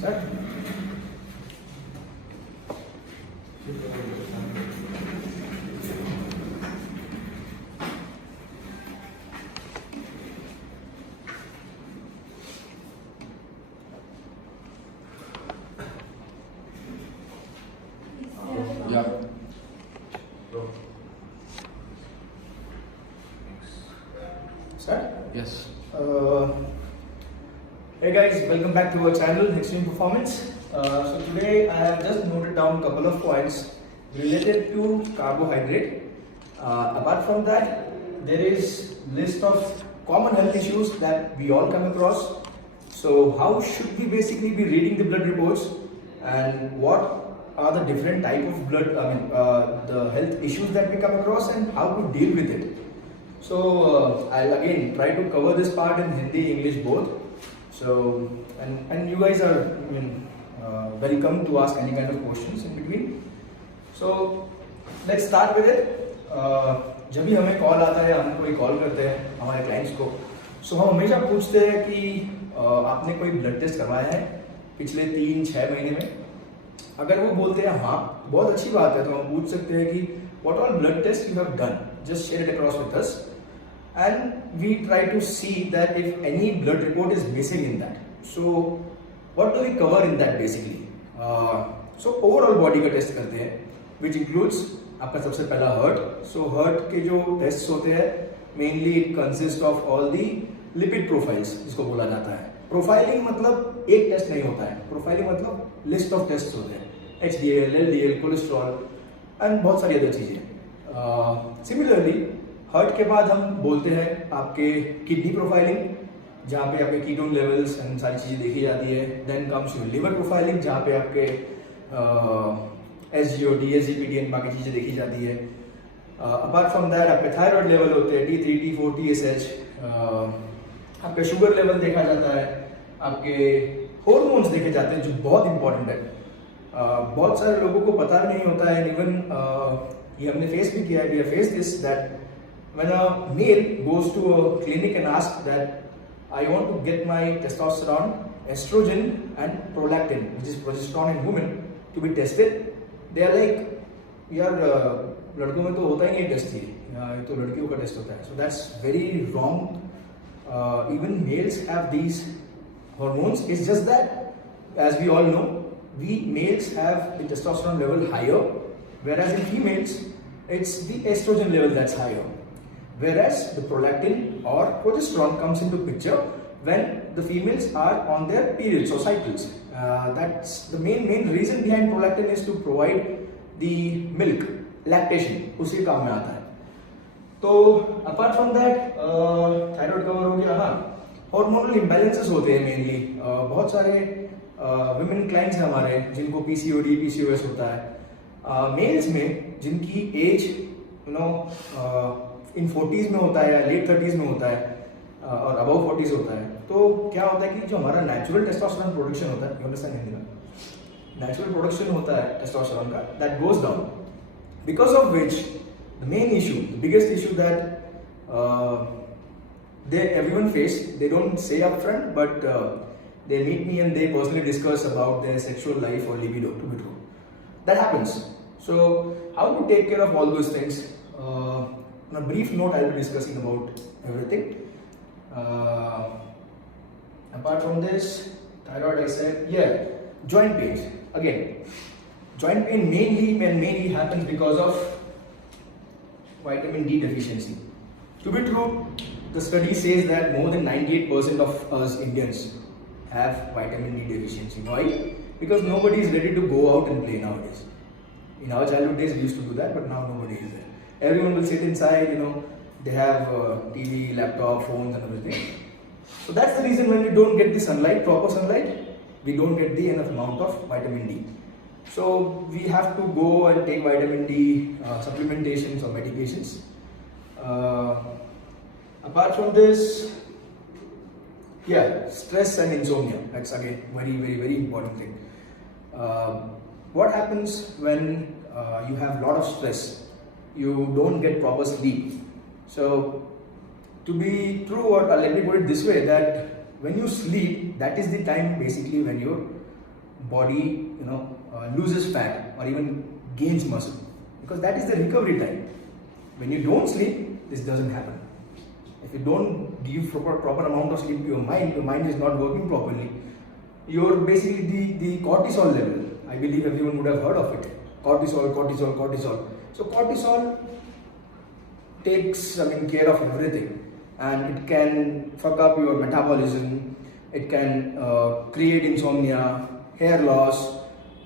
Set. Yeah. Start? Yes. Hey guys, welcome back to our channel, Extreme Performance. So today I have just noted down a couple of points related to carbohydrate. Apart from that, there is list of common health issues that we all come across. So how should we basically be reading the blood reports, and what are the different type of blood, the health issues that we come across, and how to deal with it. So I'll again try to cover this part in Hindi, English both. So and you guys are welcome to ask any kind of questions in between. So let's start with it. जब भी हमें call आता है, हम कोई call करते हैं हमारे क्लाइंट्स को, सो हम हमेशा पूछते हैं कि आपने कोई ब्लड टेस्ट करवाया है पिछले 3-6 महीने में. अगर वो बोलते हैं हाँ, बहुत अच्छी बात है, तो हम पूछ सकते हैं कि what all blood tests you have done, just share it across with us, and we try to see that if any blood report is missing in that. So what do we cover in that basically? So overall body का test करते हैं, which includes आपका सबसे पहला hurt. सो hurt के जो test होते हैं mainly it consist of all the lipid profiles, जिसको बोला जाता है. प्रोफाइलिंग मतलब एक टेस्ट नहीं होता है, प्रोफाइलिंग मतलब लिस्ट ऑफ टेस्ट होते हैं, HDL, LDL, कोलेस्ट्रॉल एंड बहुत सारी अदर चीजें. सिमिलरली हर्ट के बाद हम बोलते हैं आपके किडनी प्रोफाइलिंग, जहाँ पे आपके कीटोन लेवल्स एंड सारी चीजें देखी जाती है. Then comes your liver profiling, जहाँ पे आपके SGO, DSG, PDN बाकी चीजें देखी जाती है. अपार्ट फ्रॉम दैट आपके थायराइड लेवल होते हैं, T3, T4, TSH. आपका शुगर लेवल देखा जाता है, आपके हॉर्मोन्स देखे जाते हैं, जो बहुत इंपॉर्टेंट है. बहुत सारे लोगों को पता भी नहीं होता है. इवन ये हमने फेस भी किया है, we have face this, that when a male goes to a clinic and ask that I want to get my testosterone, estrogen and prolactin, which is progesterone in women, to be tested. They are like यार लड़कों में तो होता ही नहीं test, ये तो लड़कियों का टेस्ट होता है. So that's very wrong. Even males have these hormones. It's just that, as we all know, we males have the testosterone level higher, whereas in females, it's the estrogen level that's higher. Whereas the prolactin or progesterone comes into picture when the females are on their periods or cycles. That's the main reason behind prolactin, is to provide the milk, lactation. उसी काम में आता है. तो apart from that thyroid cover हो गया. हाँ, hormonal imbalances होते हैं मेनली. बहुत सारे विमेन क्लाइंट्स हैं हमारे जिनको PCOD, PCOS होता है. मेल्स में जिनकी एज इन 40s में होता है या लेट 30s में होता है और अबव 40s होता है, तो क्या होता है कि जो हमारा नेचुरल टेस्टोस्टेरोन प्रोडक्शन होता है, यू अंडरस्टैंड हिंदी में, नेचुरल प्रोडक्शन होता है टेस्टोस्टेरोन का, that goes down, because of which the main issue, the biggest issue that everyone face, they don't say up front, but they meet me and they personally discuss about their sexual life or libido, to be true. That happens. So how to take care of all those things? On a brief note, I'll be discussing about everything. Apart from this, thyroid, I said, yeah, joint pains. Again, joint pain mainly happens because of vitamin D deficiency. To be true, the study says that more than 98% of us Indians have vitamin D deficiency. Why? Because nobody is ready to go out and play nowadays. In our childhood days, we used to do that, but now nobody is there. Everyone will sit inside, they have TV, laptop, phones and everything. So that's the reason when we don't get the sunlight, proper sunlight, we don't get the enough amount of vitamin D. So we have to go and take vitamin D supplementations or medications. Apart from this, yeah, stress and insomnia. That's again very important thing. What happens when you have a lot of stress? You don't get proper sleep. So to be true, or let me put it this way, that when you sleep, that is the time basically when your body loses fat or even gains muscle, because that is the recovery time. When you don't sleep, this doesn't happen. If you don't give proper amount of sleep to your mind is not working properly. You're basically the cortisol level. I believe everyone would have heard of it. Cortisol. So cortisol takes care of everything, and it can fuck up your metabolism. It can create insomnia, hair loss,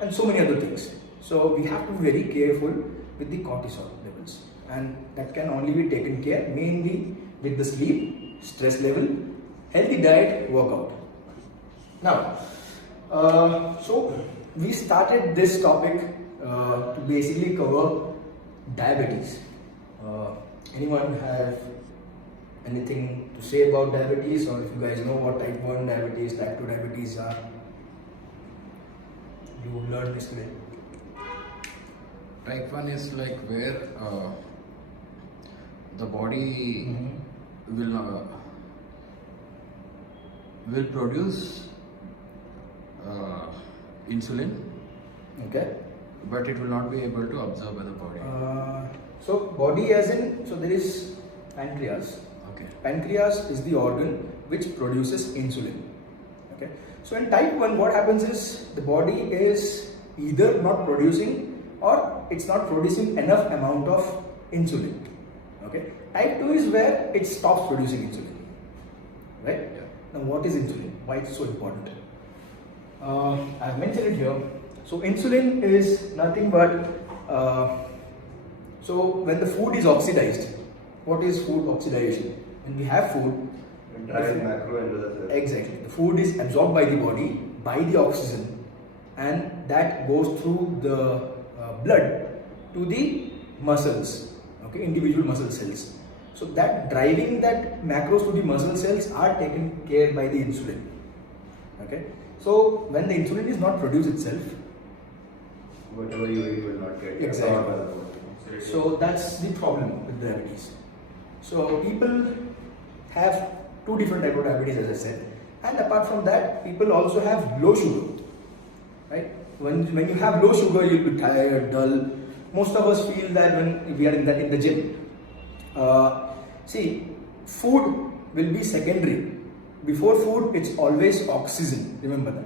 and so many other things. So we have to be very careful with the cortisol levels, and that can only be taken care mainly with the sleep, stress level, healthy diet, workout. Now, so we started this topic to basically cover diabetes. Anyone have anything to say about diabetes, or if you guys know what type 1 diabetes, type 2 diabetes are? You learned this today. Type 1 is like where the body will produce insulin, Okay. but it will not be able to absorb by the body. So body as in, so there is pancreas. Okay. Pancreas is the organ which produces insulin. Okay. So in type 1, what happens is the body is either not producing or it's not producing enough amount of insulin. Okay. Type 2 is where it stops producing insulin. Right? Yeah. Now what is insulin? Why it's so important? I've mentioned it here. So insulin is nothing but so when the food is oxidized, what is food oxidation? When we have food, drive macro into the cell. exactly, the food is absorbed by the body by the oxygen, and that goes through the blood to the muscles, okay, individual muscle cells. So that driving that macros to the muscle cells are taken care by the insulin. Okay, so when the insulin is not produced itself, Whatever you eat will not get Exactly. absorbed by the body. so that's the problem with diabetes. So people have two different types of diabetes, as I said, and apart from that, people also have low sugar. Right? When you have low sugar, you'll be tired, dull. Most of us feel that when we are in the gym. See, food will be secondary. Before food, it's always oxygen. Remember that.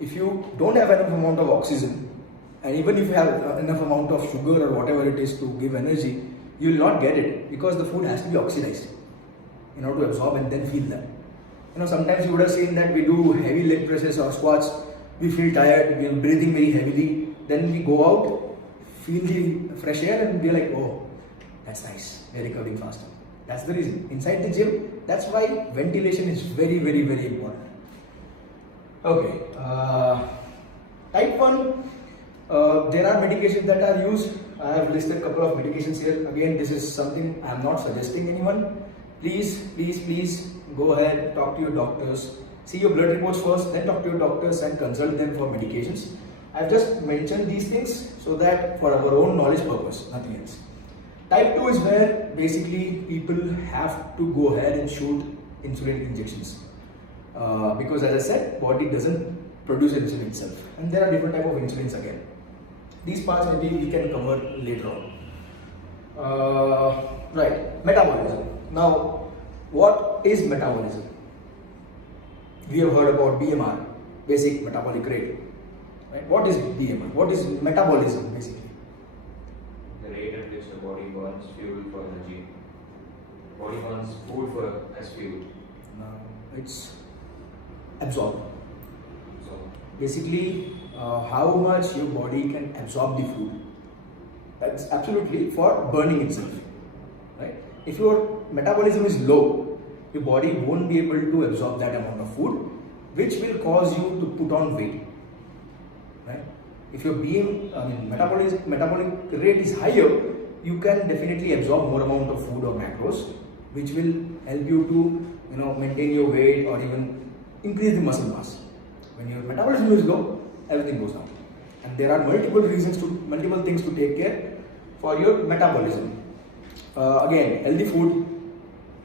If you don't have enough amount of oxygen, and even if you have enough amount of sugar or whatever it is to give energy, you will not get it, because the food has to be oxidized in order to absorb and then feel that. Sometimes you would have seen that we do heavy leg presses or squats, we feel tired, we are breathing very heavily, then we go out, feel the fresh air, and be like, oh, that's nice, we are recovering faster. That's the reason. Inside the gym, that's why ventilation is very, very, very important. Okay, type 1, there are medications that are used. I have listed a couple of medications here. Again, this is something I am not suggesting anyone. Please go ahead, talk to your doctors. See your blood reports first, then talk to your doctors and consult them for medications. I have just mentioned these things so that for our own knowledge purpose, nothing else. Type 2 is where basically people have to go ahead and shoot insulin injections. Because as I said, body doesn't produce insulin itself. And there are different types of insulins again. These parts maybe we can cover later on. Right, metabolism. Now, what is metabolism? We have heard about BMR, basic metabolic rate. Right? What is BMR? What is metabolism basically? The rate at which the body burns fuel for energy. Body burns food as fuel. It's absorb. So Basically, how much your body can absorb the food. That's absolutely for burning itself. Right? If your metabolism is low, your body won't be able to absorb that amount of food, which will cause you to put on weight. Right? If your metabolic rate is higher, you can definitely absorb more amount of food or macros, which will help you to maintain your weight or even increase the muscle mass. When your metabolism is low, everything goes down. And there are multiple things to take care for your metabolism. Again, healthy food,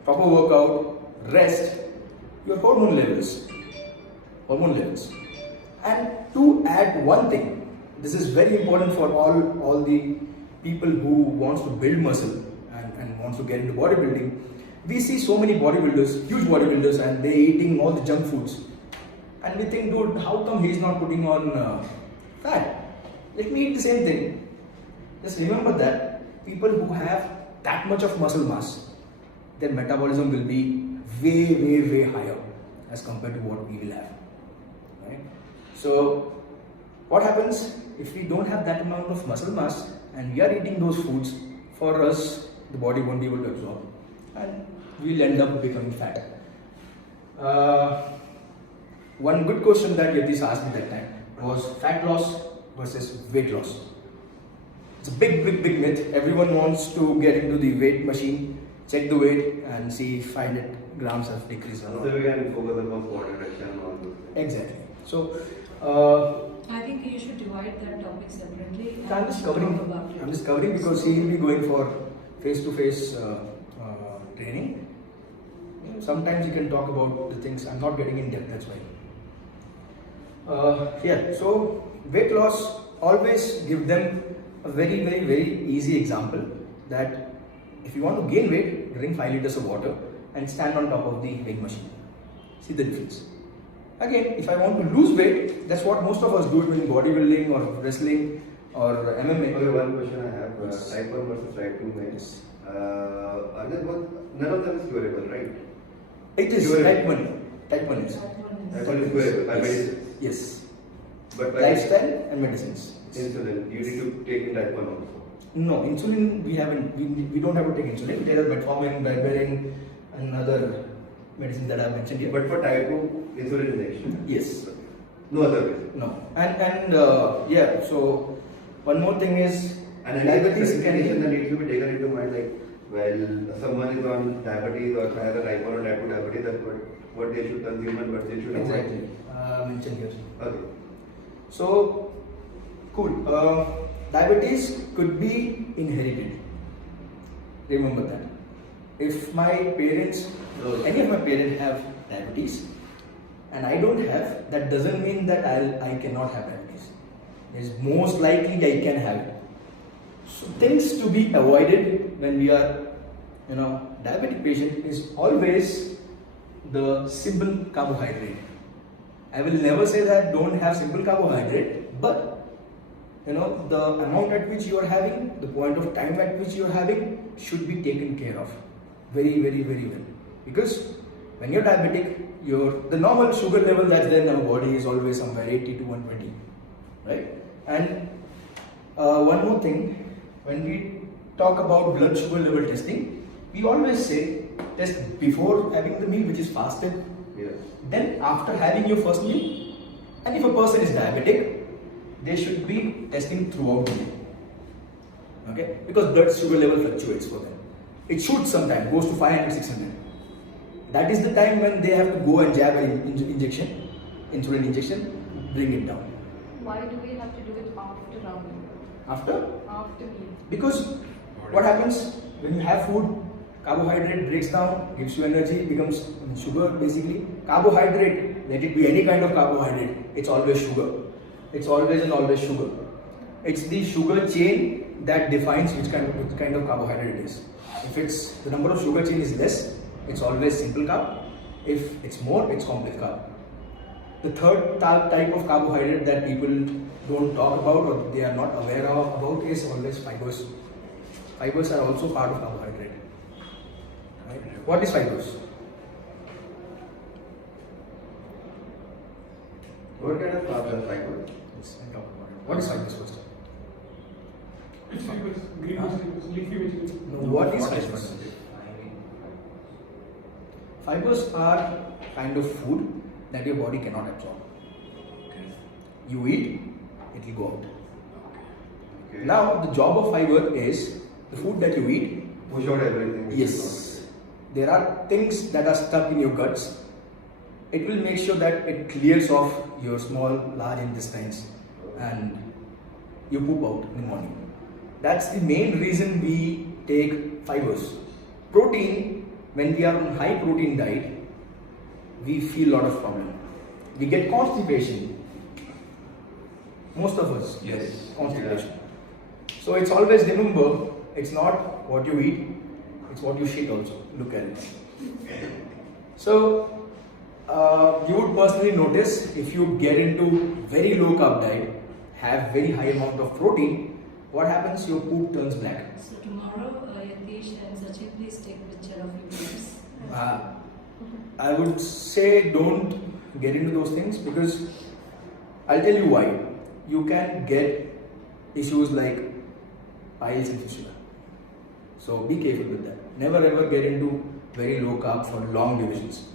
proper workout, rest, your hormone levels. And to add one thing, this is very important for all the people who wants to build muscle and wants to get into bodybuilding. We see so many bodybuilders, huge bodybuilders, and they eating all the junk foods. And we think, dude, how come he's not putting on fat? Let me eat the same thing. Just remember that people who have that much of muscle mass, their metabolism will be way higher as compared to what we will have. Right? So, what happens if we don't have that amount of muscle mass and we are eating those foods? For us, the body won't be able to absorb, and we'll end up becoming fat. One good question that Yatish asked me that time was fat loss versus weight loss. It's a big myth. Everyone wants to get into the weight machine, check the weight, and see if 500 grams have decreased or not. So we can focus upon sport reduction and all those things. Exactly. So, I think you should divide that topic separately. so I'm just covering. Talk about it. I'm just covering because he will be going for face-to-face training. Sometimes you can talk about the things. I'm not getting in depth. That's why. So weight loss, always give them a very easy example that if you want to gain weight, drink 5 liters of water and stand on top of the weight machine. See the difference. Again, if I want to lose weight, that's what most of us do in bodybuilding or wrestling or MMA. Okay, one question I have: type 1 versus type 2 males. Are they both? None of them is curable, right? It is Curable. type 1. Type 1 is. Type 1 is curable by medicine. Yes. But by Lifestyle and medicines. insulin, you need to take in type 1 also. No, insulin we haven't. We don't have to take insulin. There are metformin, berberine, and other medicines that I have mentioned here. But for type 2, insulin injection. Yes. No other way. No. And yeah. So one more thing is And any other diabetes condition that can. needs to be taken into mind, like, well, someone is on diabetes or has a type 1 or type 2 diabetes, that's what they should consume and what they should avoid. Exactly. Mentioned here. Okay. So cool. Diabetes could be inherited. Remember that. If my parents, any of my parents have diabetes, and I don't have, that doesn't mean that I cannot have diabetes. It's most likely I can have it. So things to be avoided when we are, diabetic patient is always the simple carbohydrate. I will never say that don't have simple carbohydrate, but the amount at which you are having, the point of time at which you are having should be taken care of very well. Because when you're diabetic, the normal sugar level that's there in our body is always somewhere 80 to 120, right? And one more thing, when we talk about blood sugar level testing, we always say test before having the meal, which is fasted, Yes. then after having your first meal, and if a person is diabetic, they should be testing throughout the day. Okay? Because blood sugar level fluctuates for them. It shoots sometimes, goes to 500, 600. That is the time when they have to go and jab an injection, insulin injection, bring it down. Why do we have to do it after our meal? After? After meal. Because what happens when you have food, carbohydrate breaks down, gives you energy, becomes sugar basically. Carbohydrate, let it be any kind of carbohydrate, it's always sugar. It's always and always sugar. It's the sugar chain that defines which kind of carbohydrate it is. If it's the number of sugar chain is less, it's always simple carb. If it's more, it's complex carb. The third type of carbohydrate that people don't talk about or they are not aware about is always fibers. Fibers are also part of carbohydrate. Right? What is fibers? What kind of carbs are fiber? Yes, I'll talk about it. What is fibers first? Vegetables, green Huh? vegetables, leafy vegetables. No, what is fibers? Fibers are kind of food that your body cannot absorb. You eat, it will go out. Okay. Now, the job of fiber is the food that you eat. Push out everything. which is Yes, there are things that are stuck in your guts. It will make sure that it clears off your small, large intestines and you poop out in the morning. That's the main reason we take fibers. Protein, when we are on high protein diet, we feel a lot of problem. We get constipation. Most of us. Yes. Constipation. So it's always remember, it's not what you eat, it's what you shit also. Look at it. So you would personally notice if you get into very low carb diet, have very high amount of protein, what happens? Your poop turns black. So tomorrow, Yatish and Sachin, please take a picture of you guys. I would say don't get into those things because I'll tell you why. You can get issues like piles and fistula. So be careful with that. Never ever get into very low carb for long durations.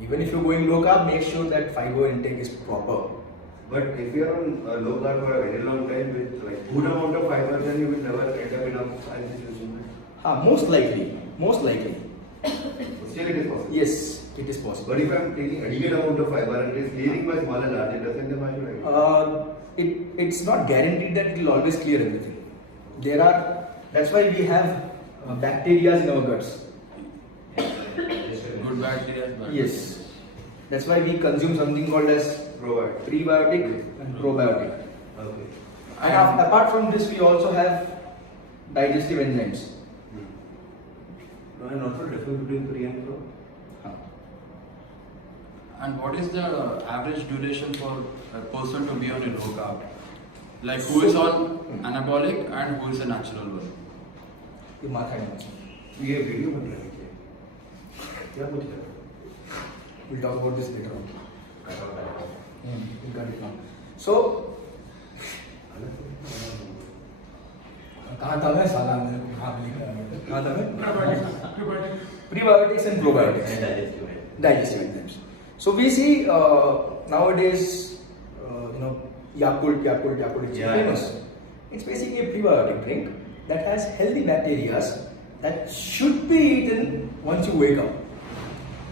Even if you're going low carb, make sure that fiber intake is proper. But if you are on low carb for a very long time with like good amount of fiber, then you will never end up in a science situation. Most likely. Most likely. Still it is possible. Yes, it is possible. But if I am taking adequate amount of fiber and it is clearing my small and large intestine, then why should I? It's not guaranteed that it will always clear everything. That's why we have bacteria in our guts. Good bacteria. Bad Yes. That's why we consume something called as Provide. prebiotic and probiotic. Okay. And apart from this, we also have digestive enzymes. No, and also difference between pre and pro. And what is the average duration for a person to be on a low carb? Like who is on anabolic and who is a natural one? ये माथा नहीं चाहिए. ये video बन रहा है क्या पूछ रहे हो? We'll talk about this later on. We'll cut it down. So कहाँ था मैं साला मेरे को कहाँ था मैं? Prebiotics and probiotics. Digestive enzymes. So we see nowadays, Yakult is famous. It's basically a prebiotic drink that has healthy bacteria that should be eaten once you wake up.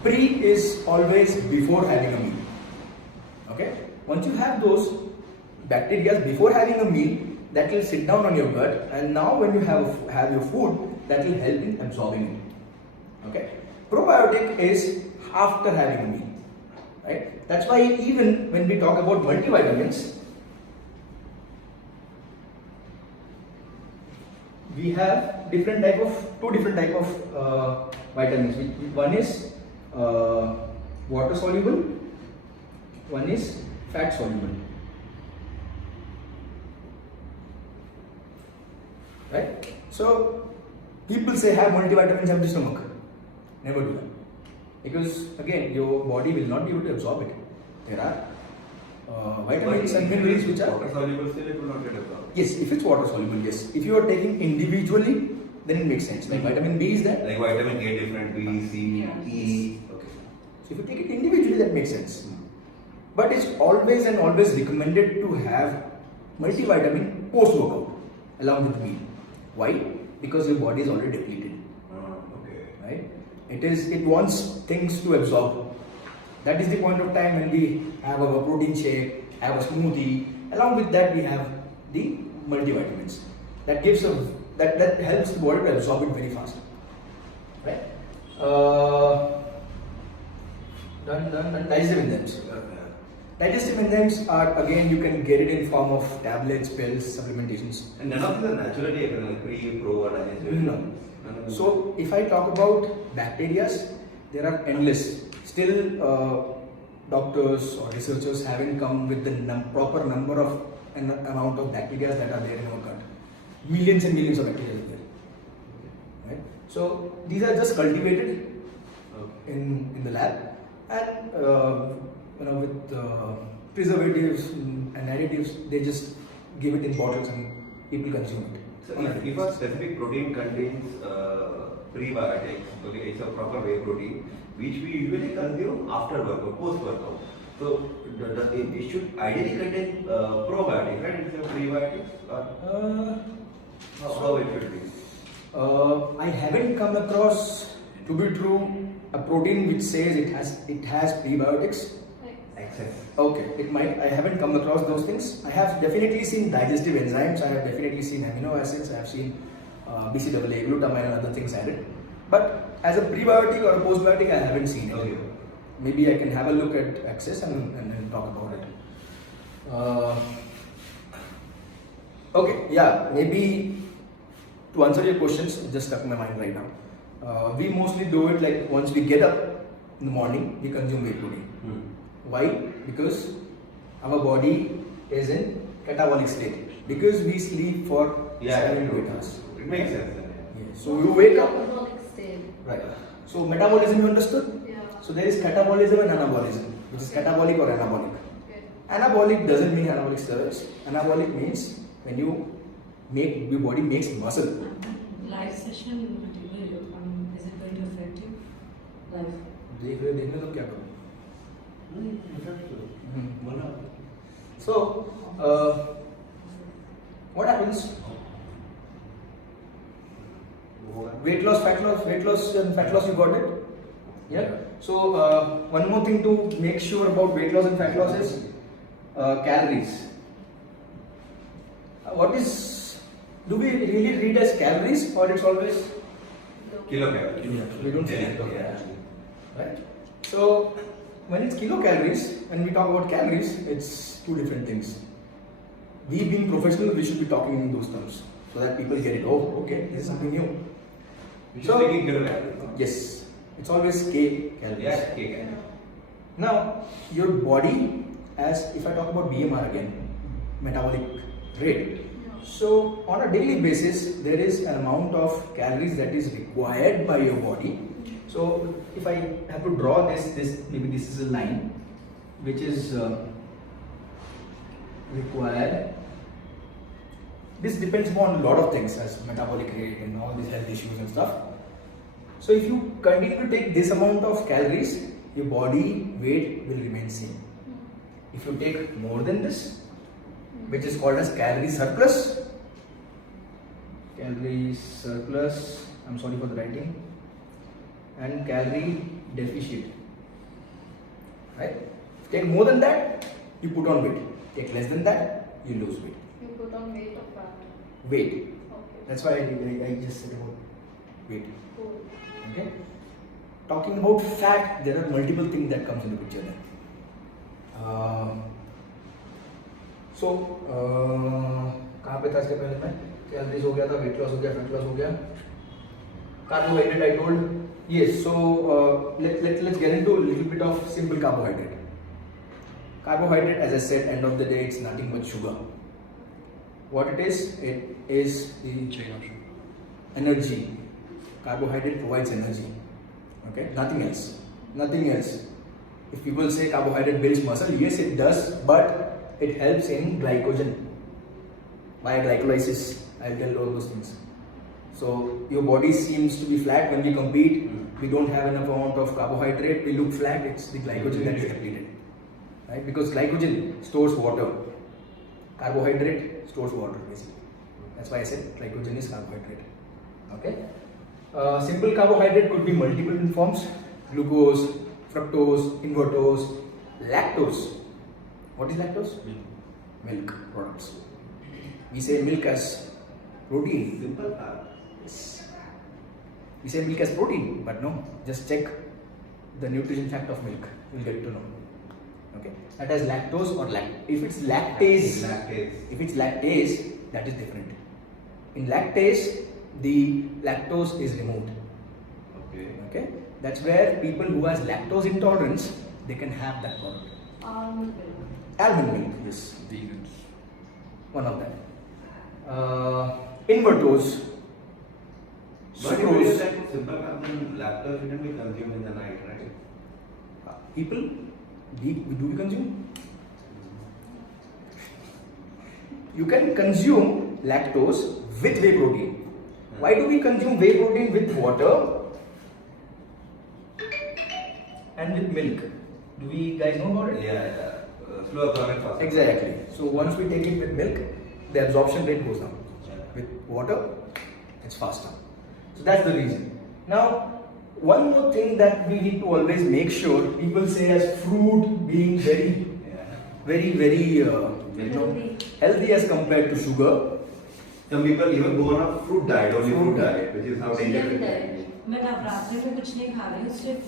Pre is always before having a meal. Okay? Once you have those bacteria before having a meal, that will sit down on your gut, and now when you have your food, that will help in absorbing it. Okay? Probiotic is after having a meal. Right? That's why even when we talk about multivitamins, we have two different type of vitamins. One is water soluble, one is fat soluble. Right? So people say have multivitamins empty stomach. Never do that. Because again, your body will not be able to absorb it. There are vitamins and minerals which are water soluble, still it will not get absorbed. yes, if it's water soluble, yes. If you are taking individually, then it makes sense. Like vitamin B is there. Like vitamin A different, B, C, E. Okay. So if you take it individually, that makes sense. But it's always recommended to have multivitamin post-workout along with meal. Why? Because your body is already depleted. Okay. Right? It wants things to absorb. That is the point of time when we have our protein shake, have a smoothie. Along with that, we have the multivitamins. That gives that helps the body to absorb it very fast. Right? Done. Digestive enzymes. Digestive enzymes are, again, you can get it in form of tablets, pills, supplementations. And none of these are naturally like pre, pro, or digestive. No. So if I talk about bacteria, there are endless. Still, doctors or researchers haven't come with the proper number of amount of bacteria that are there in our gut. Millions and millions of bacteria are there. Right? So these are just cultivated in the lab, and with preservatives and additives, they just give it in bottles and people consume it. So if a specific protein contains prebiotics, okay, it's a proper whey protein, which we usually consume after workout, post workout. So it should ideally contain probiotics, right? Instead of prebiotics, how it should be? I haven't come across, to be true, a protein which says it has prebiotics. Excess. Okay, it might. I haven't come across those things. I have definitely seen digestive enzymes. I have definitely seen amino acids. I have seen BCAA, glutamine, and other things added. But as a prebiotic or a postbiotic, I haven't seen it. Okay. Maybe I can have a look at access and talk about it. Okay, yeah, maybe to answer your questions, it just stuck in my mind right now. We mostly do it like once we get up in the morning, we consume whey protein. Why? Because our body is in catabolic state. Because we sleep for 7 to 8 hours. It makes sense. Yeah. So you wake up. Metabolic state. Right. So metabolism you understood? Yeah. So there is catabolism and anabolism, which is catabolic or anabolic. Okay. Anabolic doesn't mean anabolic steroids. Anabolic means when your body makes muscle. Live session, is it going to affect you? Live. देखने तो क्या करूँ? So, what happens? Weight loss, fat loss, and fat loss. You got it? Yeah. So, one more thing to make sure about weight loss and fat loss is calories. What is? Do we really read as calories, or it's always? Kilocalories. We don't say kilocalories. Right? So, when it's kilocalories, when we talk about calories, it's two different things. We being professional, we should be talking in those terms so that people get it. Oh, okay, this is something new. So, taking kilocalories. Yes, it's always K calories. Yes, K. Now, your body, as if I talk about BMR again, metabolic rate. So, on a daily basis, there is an amount of calories that is required by your body. So, if I have to draw this maybe this is a line which is required. This depends upon a lot of things as metabolic rate and all these health issues and stuff. So, if you continue to take this amount of calories, your body weight will remain same. If you take more than this, which is called as calorie surplus, I'm sorry for the writing, and calorie deficit, right? Take more than that, you put on weight. Take less than that, you lose weight. You put on weight or fat? Weight. Okay. That's why I just said about weight. Cool. Okay. Talking about fat, there are multiple things that comes into picture there. कहाँ पे था इसके पहले मैं? Calories हो गया था, weight loss हो गया, fat loss हो गया. Carbohydrate I told. Yes. So let's get into a little bit of simple carbohydrate. Carbohydrate, as I said, end of the day, it's nothing but sugar. What it is the Chain of sugar. energy. Carbohydrate provides energy. Okay, nothing else. Nothing else. If people say carbohydrate builds muscle, yes, it does, but it helps in glycogen. By glycolysis, I'll tell all those things. So your body seems to be flat when we compete. We don't have enough amount of carbohydrate. We look flat. It's the glycogen that is depleted, right? Because glycogen stores water. Carbohydrate stores water, basically. That's why I said glycogen is carbohydrate. Okay. Simple carbohydrate could be multiple in forms: glucose, fructose, invertose, lactose. What is lactose? Milk products. We say milk as protein. Simple. We say milk as protein, but no. Just check the nutrition fact of milk. You'll get to know. Okay. That has lactose or if it's lactase. If it's lactase, that is different. In lactase, the lactose is removed. Okay. That's where people who has lactose intolerance, they can have that product. Almond milk. Almond milk, yes. Vegans. One of that. Invertose. But you Sucrose. that simple carbon lactose shouldn't be consumed in the night, right? People, do we consume? You can consume lactose with whey protein. Why do we consume whey protein with water and with milk? Do we guys know about it? Yeah. Slow absorbing process. Exactly. So once we take it with milk, the absorption rate goes down. With water, it's faster. So that's the reason. Now, one more thing that we need to always make sure, people say as fruit being very healthy as compared to sugar. Some people even go on a fruit diet, only fruit diet, which is how dangerous it is. मैं नवरात्रि में कुछ नहीं खा रही हूँ, सिर्फ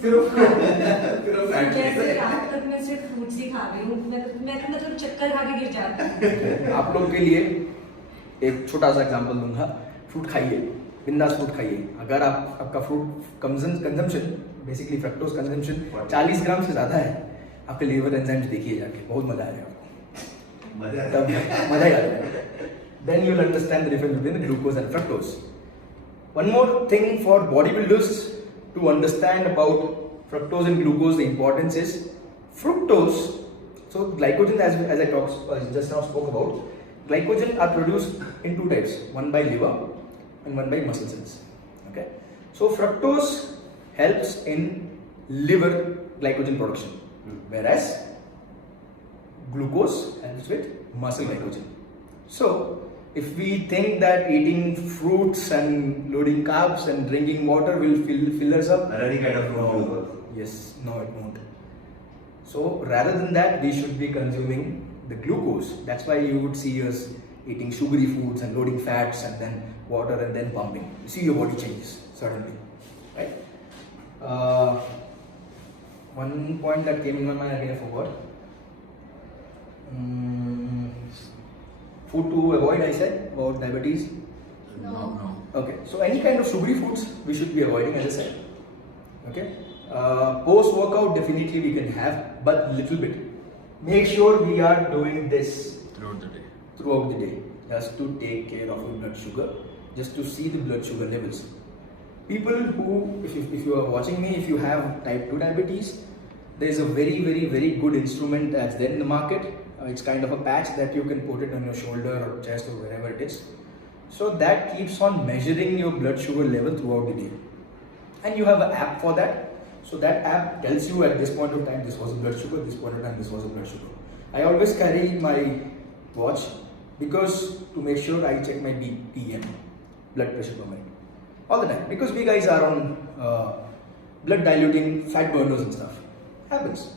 जैसे रात तक मैं सिर्फ फ्रूट्स ही खा रही हूँ, मैं मतलब चक्कर खा के गिर जाती हूँ। आप लोग के लिए एक छोटा सा एग्जांपल दूंगा, फ्रूट खाइए, बिंदास फ्रूट खाइए। अगर आपका fruit consumption basically fructose consumption 40 ग्राम से ज़्यादा है, आपके लीवर एंजाइम्स देखिए जाके, बहुत मजा आएगा आपको, मजा ही आएगा। Then you will understand the difference between the glucose and fructose. One more thing for bodybuilders to understand about fructose and glucose, the importance is fructose. So glycogen, as I just now spoke about, glycogen are produced in two types, one by liver and one by muscle cells. Okay, so fructose helps in liver glycogen production, whereas glucose helps with muscle glycogen. So if we think that eating fruits and loading carbs and drinking water will fill us up, Any kind of no, fruit. yes, no, it won't. So rather than that, we should be consuming the glucose. That's why you would see us eating sugary foods and loading fats and then water and then pumping. You see your body changes suddenly, right? One point that came in my mind again, I forgot. Food to avoid, I said, about diabetes. No. Okay, so any kind of sugary foods we should be avoiding, as I said. Okay, post workout definitely we can have, but little bit. Make sure we are doing this throughout the day, just to take care of your blood sugar, just to see the blood sugar levels. People who, if you are watching me, if you have type 2 diabetes, there is a very good instrument that's there in the market. It's kind of a patch that you can put it on your shoulder or chest or wherever it is. So that keeps on measuring your blood sugar level throughout the day. And you have an app for that. So that app tells you at this point of time, this was a blood sugar, this point of time, this was a blood sugar. I always carry my watch because to make sure I check my BPM, blood pressure per minute, all the time. Because we guys are on blood diluting fat burners and stuff. Happens.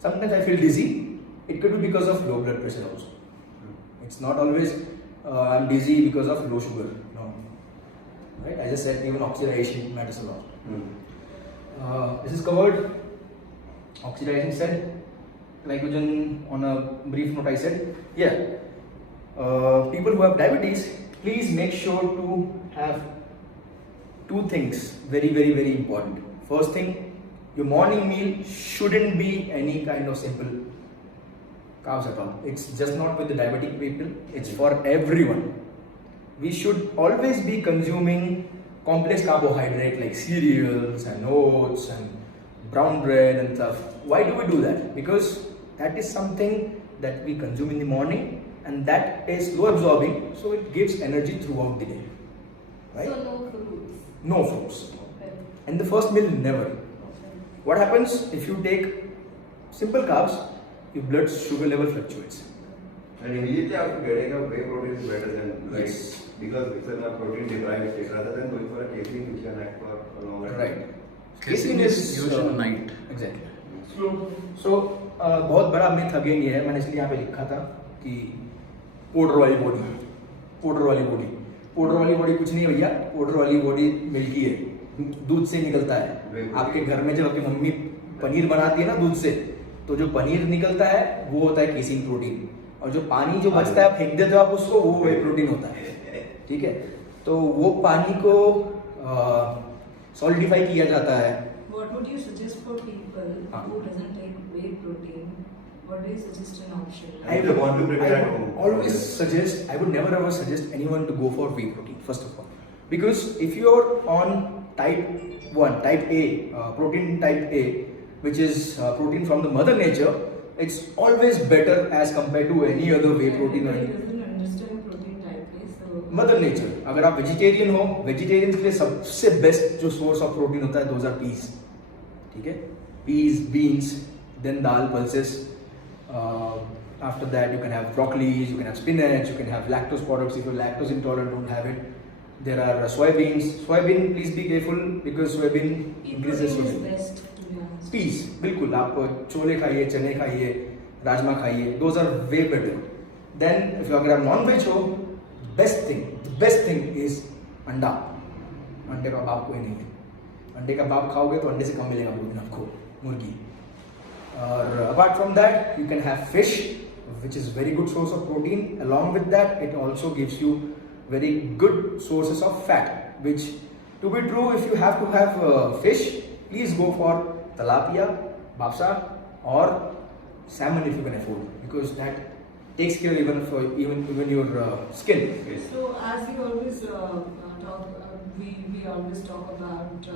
Sometimes I feel dizzy. It could be because of low blood pressure also. It's not always I'm dizzy because of low sugar. No. Right? I just said even oxidation matters a lot. This is covered. Oxidation said. Glycogen on a brief note I said. Yeah. People who have diabetes, please make sure to have two things very important. First thing, your morning meal shouldn't be any kind of simple carbs at all. It's just not with the diabetic people, it's for everyone. We should always be consuming complex carbohydrate like cereals and oats and brown bread and stuff. Why do we do that? Because that is something that we consume in the morning and that is low absorbing, so it gives energy throughout the day. Right? So no fruits. No fruits. Okay. And the first meal never. What happens if you take simple carbs? Your blood sugar level fluctuates. And immediately after getting a whey protein is better than right? Yes. Because it's a protein deprived state rather than going for a casein which can act for a longer time. Right. Casein is used in the night. Exactly. So बहुत बड़ा myth again ये है, मैंने इसलिए यहाँ पे लिखा था कि पाउडर वाली बॉडी कुछ नहीं है भैया। पाउडर वाली बॉडी मिल्की है, दूध से निकलता है। आपके घर में जब आपकी मम्मी पनीर बनाती है ना दूध से, तो जो पनीर निकलता है वो होता है केसिन प्रोटीन, और जो पानी जो बचता है फेंक देते हो आप उसको, वो वे प्रोटीन होता है। ठीक है, तो वो पानी को सॉलिडिफाई किया जाता है। What would you suggest for people who doesn't take whey protein? What do you suggest an option? I would want to prepare at home. Always suggest, I would never ever suggest anyone to go for whey protein, first of all. Because if you're on type 1, type A, protein type A, which is protein from the mother nature, it's always better as compared to any other whey protein. I doesn't understand protein type A, so mother nature. अगर आप vegetarian हो, vegetarian के लिए सबसे best जो source of protein होता है, those are peas. ठीक है, peas, beans, then dal, pulses. After that you can have broccolis, you can have spinach, you can have lactose products if you're lactose intolerant, don't have it. There are soybeans. Soybean, please be careful because soybean increases protein is sodium. best to be honest. Peas बिल्कुल, आप छोले खाइए, चने खाइए, राजमा खाइए, those are way better. Then if अगर आप नॉन वेज हो, the best thing is anda. अंडे का बाप कोई नहीं है। अंडे का बाप खाओगे तो अंडे से कम मिलेगा प्रोटीन आपको, मुर्गी। और apart from that you can have fish, which is very good source of protein. Along with that, it also gives you very good sources of fat, which, to be true, if you have to have fish, please go for tilapia, bapsa, or salmon if you can afford, because that takes care even your skin. So as you always we always talk about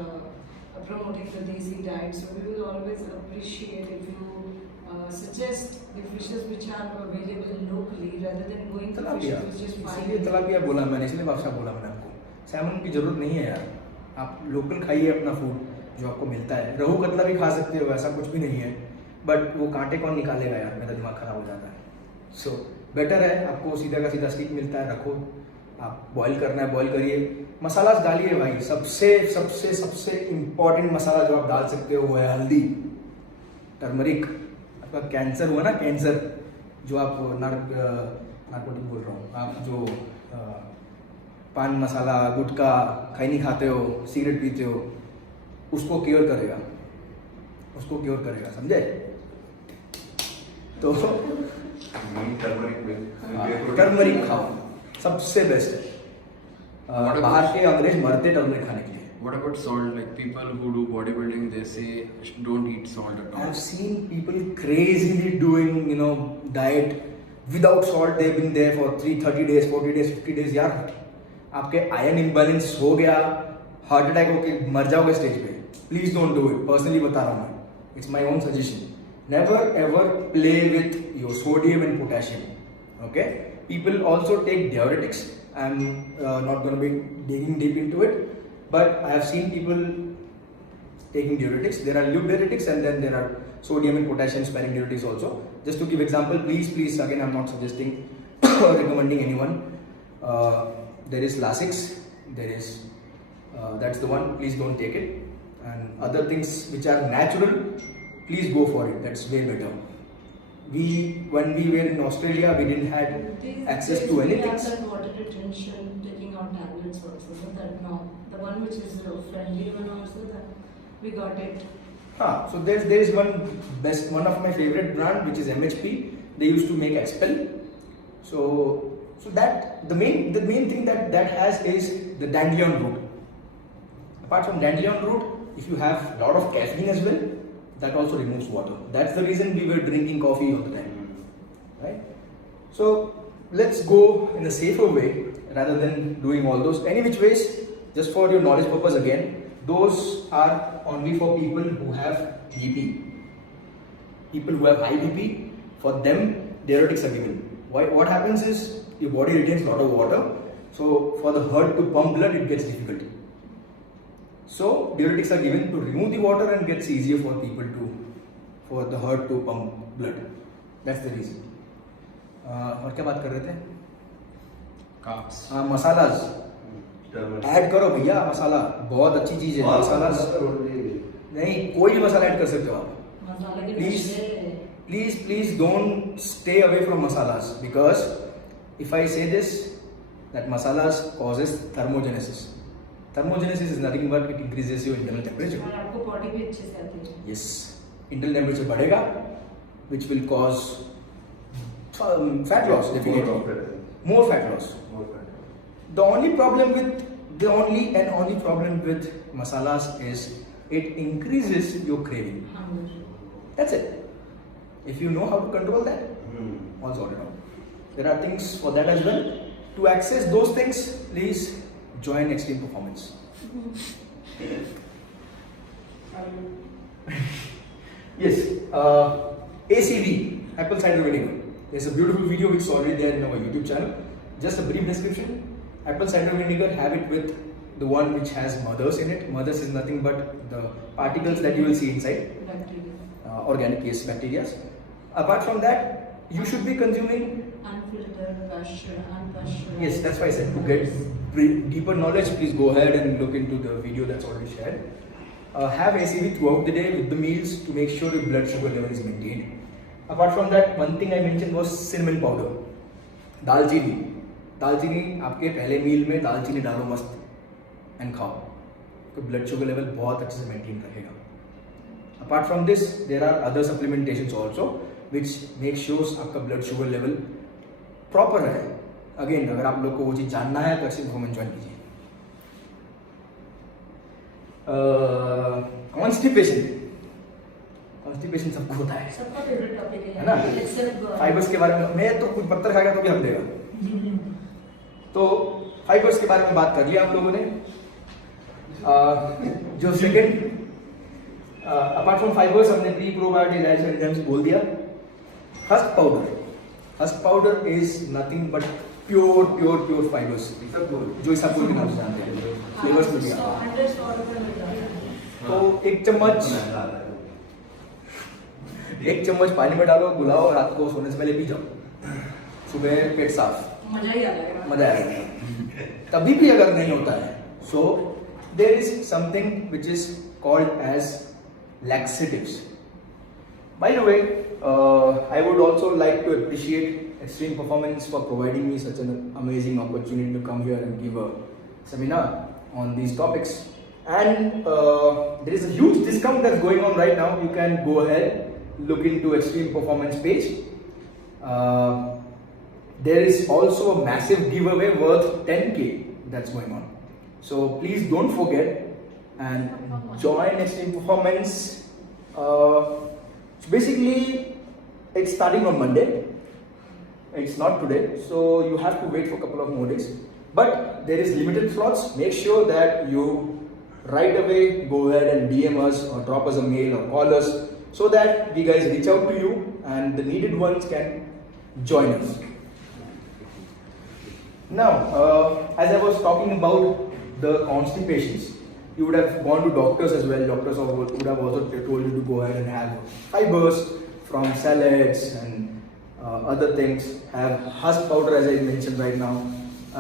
promoting the desi diet. So we will always appreciate if you suggest the fishes which are available locally rather than going to tilapia, fishes which is इसीलिए fine. tilapia बोला मैंने, इसलिए बादशाह बोला मैंने आपको. Simon की जरूरत नहीं है यार, आप लोकल खाइए अपना फूड जो आपको मिलता है. रहू कतला भी खा सकते हो, ऐसा कुछ भी नहीं है, बट वो कांटे कौन निकालेगा यार, मेरा दिमाग खराब हो जाता है. सो बेटर है, आपको सीधा का सीधा स्टिक मिलता है, रखो. आप बॉईल करना है, बॉईल करिए, मसाला डालिए भाई. सबसे सबसे सबसे इम्पोर्टेंट मसाला जो आप डाल सकते हो वो है हल्दी, टर्मरिक. आपका कैंसर हुआ ना, कैंसर जो आप नार्कोटिक बोल रहा हूँ, आप जो पान मसाला गुटखा खैनी खाते हो, सिगरेट पीते हो, उसको क्योर करेगा, उसको क्योर करेगा, समझे? तो टर्मरिक खाओ, सबसे बेस्ट है. बाहर के अंग्रेज मरते टर्मरिक खाने के लिए. What about salt? Like people who do bodybuilding, they say don't eat salt at all. I've seen people crazily doing, diet without salt. They've been there for 30 days, 40 days, 50 days. यार आपके iron imbalance हो गया, heart attack होके मर जाओगे stage पे. Please don't do it. Personally बता रहा हूँ मैं. It's my own suggestion. Never ever play with your sodium and potassium. Okay? People also take diuretics. I'm not going to be digging deep into it, but I have seen people taking diuretics. There are loop diuretics and then there are sodium and potassium sparing diuretics also. Just to give example, please, again, I'm not suggesting or recommending anyone. There is Lasix. There is that's the one. Please don't take it. And other things which are natural, please go for it. That's way better. When we were in Australia, we didn't had access to anything. We have that water retention, taking out tablets also. So that now the one which is friendly one also, that we got it. So there is one of my favorite brand which is MHP. They used to make Expel. So that the main thing that has is the dandelion root. Apart from dandelion root, if you have a lot of caffeine as well, that also removes water. That's the reason we were drinking coffee all the time, right? So let's go in a safer way rather than doing all those. Any which ways, just for your knowledge purpose again, those are only for people who have BP. People who have high BP, for them diuretics are given. What happens is your body retains a lot of water, so for the heart to pump blood, it gets difficult. So diuretics are given to remove the water and gets easier for the heart to pump blood. That's the reason. और क्या बात कर रहे थे? Carbs. हाँ, masalas add करो भैया. मसाला बहुत अच्छी चीज है. मसालाज नहीं, कोई भी मसाला ऐड कर सकते हो आप. मसाला के Please don't stay away from masalas, because if I say this, that masalas causes thermogenesis. Thermogenesis is nothing but it increases your internal temperature. और आपको बॉडी भी अच्छे से आती है. Yes, internal temperature बढ़ेगा, which will cause fat loss, definitely. More fat loss. The only problem with masalas is it increases your craving. That's it. If you know how to control that, all sorted out. There are things for that as well. To access those things, please join Extreme Performance. Yes, ACV, apple cider vinegar. There's a beautiful video which is already there in our YouTube channel. Just a brief description. Apple cider vinegar, have it with the one which has mothers in it. Mothers is nothing but the particles that you will see inside. Bacteria. Organic yeast bacteria. Apart from that, you should be consuming Unfiltered, unpasteurized. Yes, that's why I said to get deeper knowledge, please go ahead and look into the video that's already shared. Have ACV throughout the day with the meals to make sure your blood sugar level is maintained. Apart from that, one thing I mentioned was cinnamon powder. दालचीनी. दालचीनी आपके पहले मील में दालचीनी डालो मस्त and खाओ, तो ब्लड शुगर लेवल बहुत अच्छे से मेंटेन रखेगा. Apart from this, there are other supplementations also. which makes sure आपका blood sugar level proper है. Again, अगर आप लोग को वो चीज़ जानना है तो एक्सट्रीम परफॉर्मेंस ज्वाइन कीजिए. कॉन्स्टिपेशन सबको होता है, सबका फेवरेट टॉपिक है ना? फाइबर्स के बारे में मैं तो कुछ पत्थर खाएगा तो भी हम देगा. तो फाइबर्स के बारे में बात कर लिया हम लोगों ने. जो सेकंड अपार्ट फ्रॉम फाइबर्स हमने प्री प्रोबायोटिक एंजाइम्स बोल दिया. Husk powder is nothing but pure fibres, जो इसबगोल के नाम से जानते हैं. फ्लेवर्स में भी आता है. तो एक चम्मच पानी में डालो, बुलाओ, रात को सोने से पहले पी जाओ, सुबह पेट साफ, मजा ही आ जाएगा. मजा आएगा. तभी भी अगर नहीं होता है, so there is something which is called as laxatives. By the way, I would also like to appreciate Extreme Performance for providing me such an amazing opportunity to come here and give a seminar on these topics. And there is a huge discount that's going on right now. You can go ahead, look into Extreme Performance page. There is also a massive giveaway worth 10K that's going on. So please don't forget and join Extreme Performance. So basically, it's starting on Monday. It's not today, so you have to wait for a couple of more days. But there is limited slots. Make sure that you right away go ahead and DM us or drop us a mail or call us so that we guys reach out to you and the needed ones can join us. Now, as I was talking about the constipations, you would have gone to doctors as well. Doctors would have also told you to go ahead and have fibers from salads and other things. Have husk powder as I mentioned right now,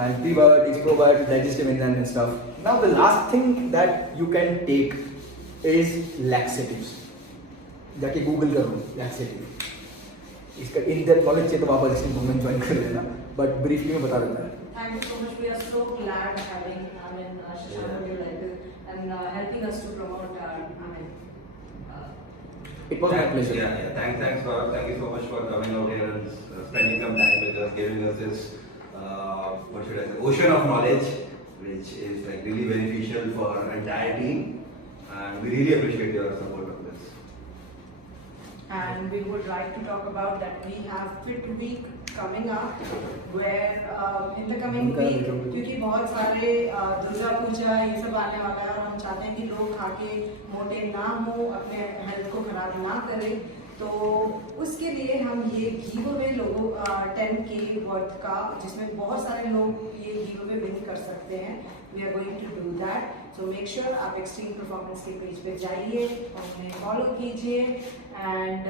and prebiotics, probiotics, digestive enzymes and stuff. Now the last thing that you can take is laxatives. जाके Google करो laxative. इसका in depth knowledge चाहिए तो वापस इसमें comment join कर लेना. But briefly में बता देता है. Thank you so much. We are so glad having Shashank like this and helping us to promote. It was my pleasure. Yeah. Thanks for thank you so much for coming out here and spending some time with us, giving us this what should I say, ocean of knowledge, which is like really beneficial for our entire team, and we really appreciate your support of this. And we would like to talk about that we have Fit Week coming up, where in the coming week, क्योंकि बहुत सारे दुर्गा पूजा ये सब आने वाला है और हम चाहते हैं कि लोग खा के मोटे ना हो, अपने हेल्थ को खराब ना करें, तो उसके लिए हम ये गिव अवे लोगों 10K वर्थ का, जिसमें बहुत सारे लोग ये गिव अवे विन कर सकते हैं. We are going to do that. So make sure आप एक्सट्रीम परफॉर्मेंस के पेज पे जाइए और उन्हें फॉलो कीजिए and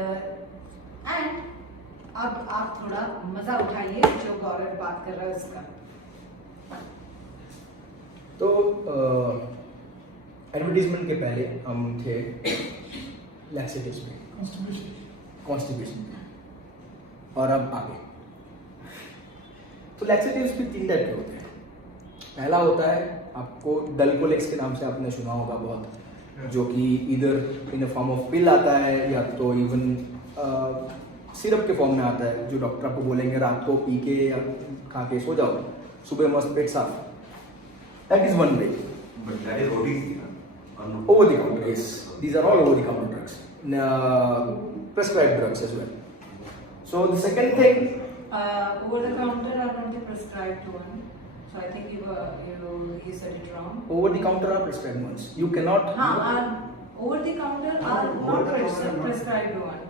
अब आप थोड़ा मजा उठाइए जो गौरव बात कर रहा है उसका. तो एडवर्टीजमेंट के पहले हम थे लैक्सेटिव्स पे, कॉन्स्टिपेशन पे, और अब आगे. तो लैक्सेटिव्स भी 3 टाइप के होते हैं. पहला होता है आपको डल्कोलेक्स के नाम से आपने सुना होगा बहुत, जो कि इधर इन अ फॉर्म ऑफ पिल आता है या तो इवन सिरप के फॉर्म में आता है, जो डॉक्टर आपको बोलेंगे रात को पी के या खा के सो जाओ, सुबह मस्त पेट साफ. That is one way. But that is OTC. Over the counter, yes. These are all over the counter drugs. Prescribed drugs as well. So the second thing, Over the counter are not the prescribed one. So I think you said it wrong. over the counter are prescribed ones. You cannot. Over the counter are not prescribed one.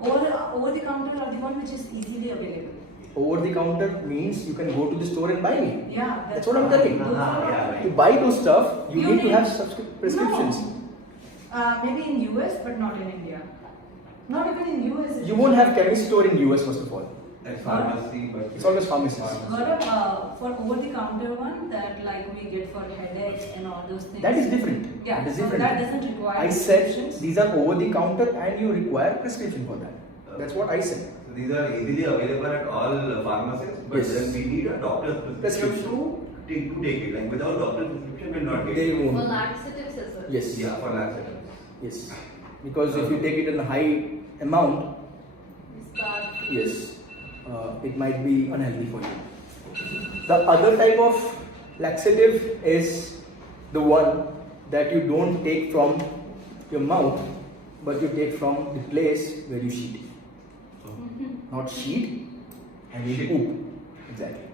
Over the counter are the one which is easily available. Over the counter means you can go to the store and buy it. Yeah, That's what I'm telling. Yeah. To buy those stuff, you need to have prescriptions. No. Maybe in US, but not in India. Not even in US. You won't have chemist store in US first of all. Like pharmacy, but It's always pharmacies. For over the counter one that like we get for headaches and all those things. That is different. Yeah, That is so different. that doesn't require I said prescriptions. these are over the counter and you require prescription for that. That's what I said. so these are easily available at all pharmacies, but Yes. then we need a doctor's prescription to take it. Like without doctor's prescription, we'll not get They it. won't. For laxatives as well. Yes. Yeah, for laxatives. Yes. Because if you take it in a high amount, yes, it might be unhealthy for you. The other type of laxative is the one that you don't take from your mouth, but you take from the place where you shit. Not sheet, I mean poop. Exactly.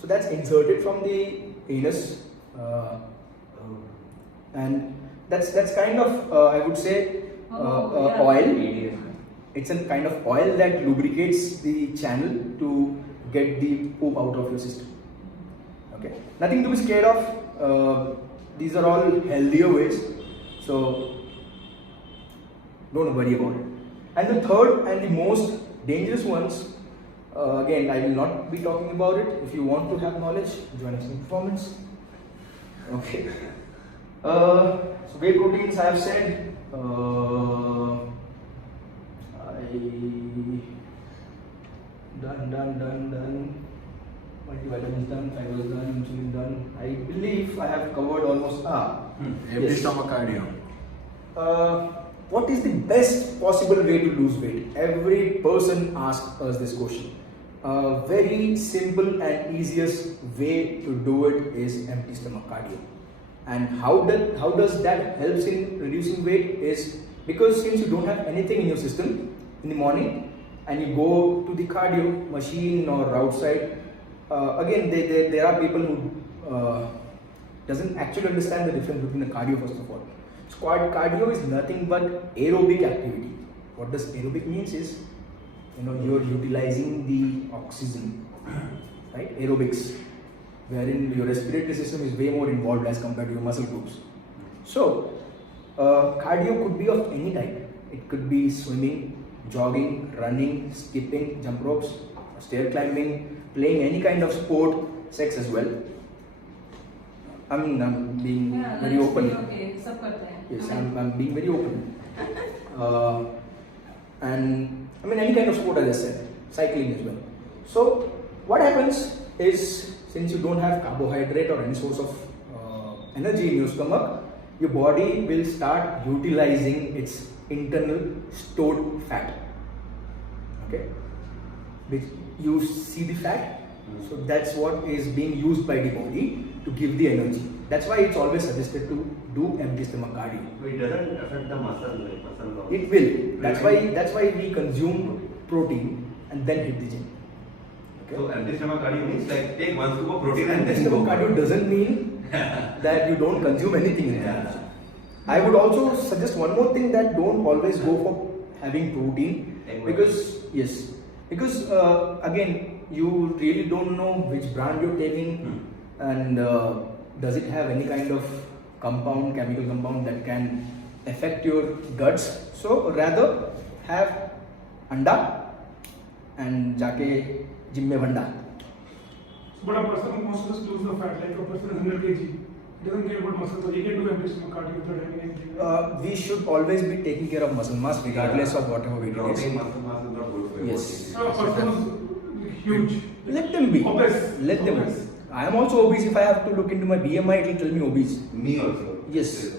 So that's inserted from the anus, and that's kind of I would say oil. It's a kind of oil that lubricates the channel to get the poop out of your system. Okay, nothing to be scared of. These are all healthier ways, so don't worry about it. And the third and the most dangerous ones, again, I will not be talking about it. If you want to have knowledge, join us in performance. Okay. So whey proteins, I have said. Done. Multivitamins done, fibers done, insulin done. I believe I have covered almost. Empty Yes. stomach cardio. What is the best possible way to lose weight? Every person asks us this question. Very simple and easiest way to do it is empty stomach cardio. And how does that helps in reducing weight is because since you don't have anything in your system in the morning and you go to the cardio machine or outside, again there are people who doesn't actually understand the difference between the cardio first of all. Cardio is nothing but aerobic activity. What does aerobic means is, you're utilizing the oxygen, right? Aerobics, wherein your respiratory system is way more involved as compared to your muscle groups. So, cardio could be of any type. It could be swimming, jogging, running, skipping, jump ropes, stair climbing, playing any kind of sport, sex as well. I'm being very open. Okay, सब करते हैं. Yes, I'm being very open. And I mean any kind of sport, as I said, cycling as well. So what happens is, since you don't have carbohydrate or any source of energy in your stomach, your body will start utilizing its internal stored fat. Okay, which you see the fat, so that's what is being used by the body to give the energy. That's why it's always suggested to do empty stomach cardio. It doesn't affect the muscle loss. It will. That's why we consume protein and then hit the gym. Okay? So empty stomach cardio means like take one scoop of protein and Empty then stomach go. cardio doesn't mean that you don't consume anything in that. I would also suggest one more thing, that don't always go for having protein because again you really don't know which brand you're taking and does it have any kind of chemical compound that can affect your guts. So rather have anda and jaake gym mein banda. But a person who wants to just lose the fat, like a person 100 kg, doesn't care about muscle, so he can do empty stomach cardio without having anything. We should always be taking care of muscle mass regardless of whatever weight it Dropping is. muscle mass is not good for your Yes. So a person who's huge. Let them be. Obese. Let them be. Obese. I am also obese. If I have to look into my BMI, it will tell me obese. body. Me also. Yes.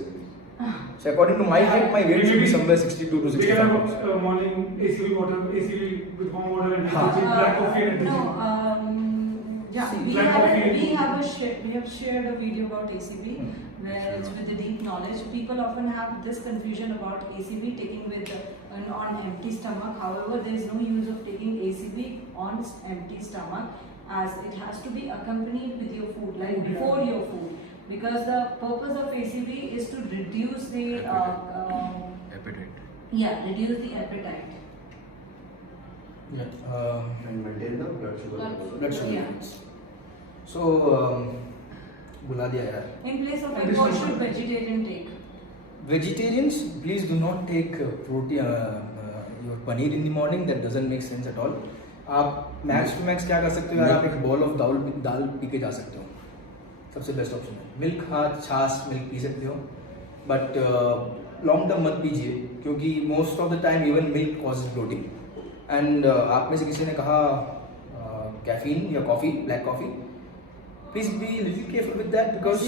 So according to my height, my weight should be somewhere 62 to We 65 can pounds. have morning ACV water, ACV with warm water and Huh. black coffee and Yeah, See, we black have coffee. we have shared a video about ACV where it's with the deep knowledge. People often have this confusion about ACV taking with on empty stomach. However, there is no use of taking ACV on empty stomach, as it has to be accompanied with your food, like before your food, because the purpose of ACV is to reduce the Appetite. reduce the appetite. Yeah. And maintain the blood sugar level. Blood sugar Yeah. levels. So, बुला दिया यार. In place of it, what should vegetarian take? Vegetarians, please do not take protein, your paneer in the morning. That doesn't make sense at all. आप max to max क्या कर सकते हो यार, आप एक बॉल ऑफ दाल पी के जा सकते हो. सबसे बेस्ट ऑप्शन है. मिल्क, हाँ, छाछ मिल्क पी सकते हो, बट लॉन्ग टर्म मत पीजिए, क्योंकि most of the time even milk causes bloating. And आप में से किसी ने कहा कैफीन या coffee, black coffee, please be little careful with that because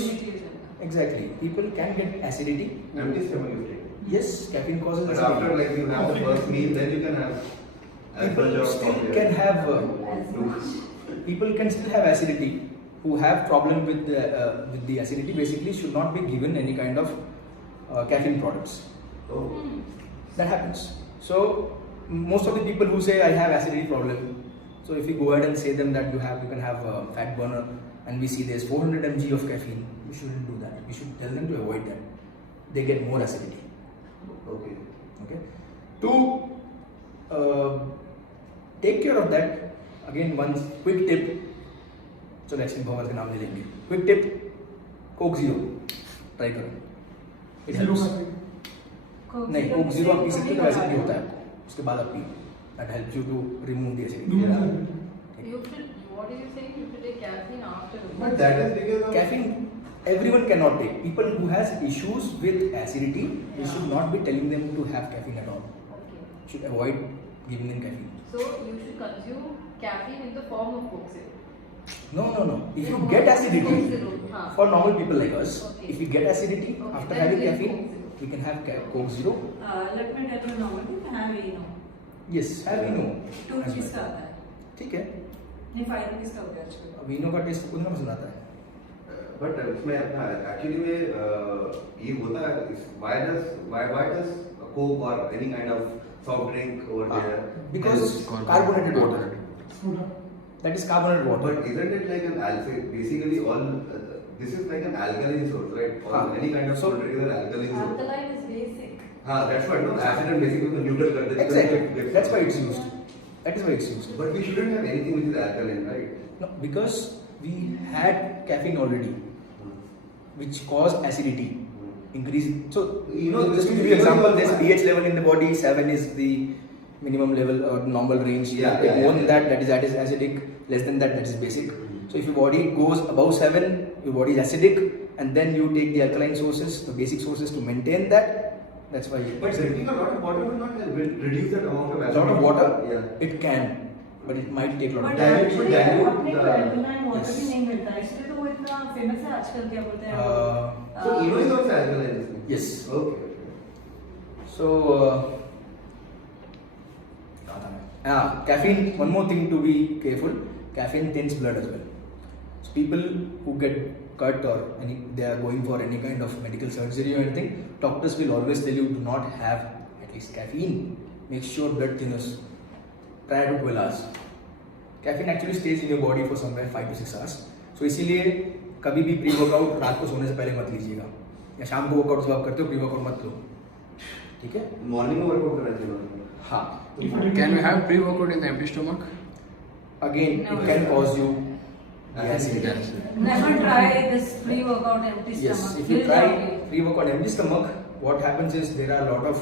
exactly people can get acidity. Empty stomach you take. Yes, caffeine causes But acidity. after like you have the first meal, then you can have people still can have people can still have acidity who have problem with the acidity. Basically, should not be given any kind of caffeine products. Oh. That happens. So most of the people who say I have acidity problem, so if you go ahead and say them that you can have a fat burner, and we see there's 400 mg of caffeine, we shouldn't do that. We should tell them to avoid that. They get more acidity. Okay. Okay. To take care of that, again one quick tip. So next time भगवान का नाम ले लेंगे. Quick tip: Coke Zero. Try करो. It Zero helps. Coke नहीं, Zero Coke Zero आप P से सकते हो, नहीं वैसे भी होगा। होता है आपको. उसके बाद आप पिए. That helps you to remove the acidity. Do You should, what are you saying? You should take caffeine after. But that is because of Caffeine, everyone cannot take. People who has issues with acidity, we should not be telling them to have caffeine at all. Okay. Should avoid giving them caffeine. So you should consume caffeine in the form of Coke Zero. No. If you Then get what is Coke acidity, Zero? Huh. for normal people like us, Okay. if we get acidity Okay, after then having drink caffeine, Coke Zero. we can have Coke Zero. Let me tell you normally have Eno. Yes, have Eno. 2 rupees का आता है. ठीक है. नहीं 5 rupees का हो गया आजकल. अब Eno का टेस्ट खुद ना पसंद आता है. बट उसमें अपना एक्चुअली में ये होता है why does coke or any kind of soft drink over there Because carbonated water. Soda. That is carbonated water. but isn't it like an basically all this is like an alkaline source, right? Or any kind of soda drink is an alkaline source. Alkaline is basic. That's what, no, acid and basic is the neutral content. Exactly. That's why it's used. That is why it's used. But we shouldn't have anything which is alkaline, right? No, because we had caffeine already, which cause acidity, increase. So just to give you example, there's pH level in the body. 7 is the minimum level or normal range. Yeah, More than that is acidic. Less than that is basic. So if your body goes above 7, your body is acidic, and then you take the alkaline sources, the basic sources to maintain that. That's why. But drinking a lot of water will not reduce that amount of A acidity. lot of water, Yeah. it can, but it might take a lot of But time. actually अपने को alkaline water Yes. भी नहीं मिलता है, इसलिए तो वो इतना famous है आजकल. क्या बोलते हैं? So Eno is also alkaline. isn't it? Yes. Okay. So, caffeine, one more thing to be careful, caffeine thinns blood as well. So people who get cut or they are going for any kind of medical surgery or anything, doctors will always tell you do not have at least caffeine. Make sure blood thinners prior to 12 hours. Caffeine actually stays in your body for somewhere 5 to 6 hours. So इसीलिए कभी भी pre workout रात को सोने से पहले मत लीजिएगा, या शाम को वर्कआउट जब आप करते हो प्री वर्कआउट मत लो. ठीक है? Morning में workout करना चाहिए. हाँ. Can we have pre-workout in the empty stomach? Again, No. it can cause you Acid. acid. Never try this pre-workout empty Yes, stomach. if you Will try not be. pre-workout empty stomach, what happens is there are a lot of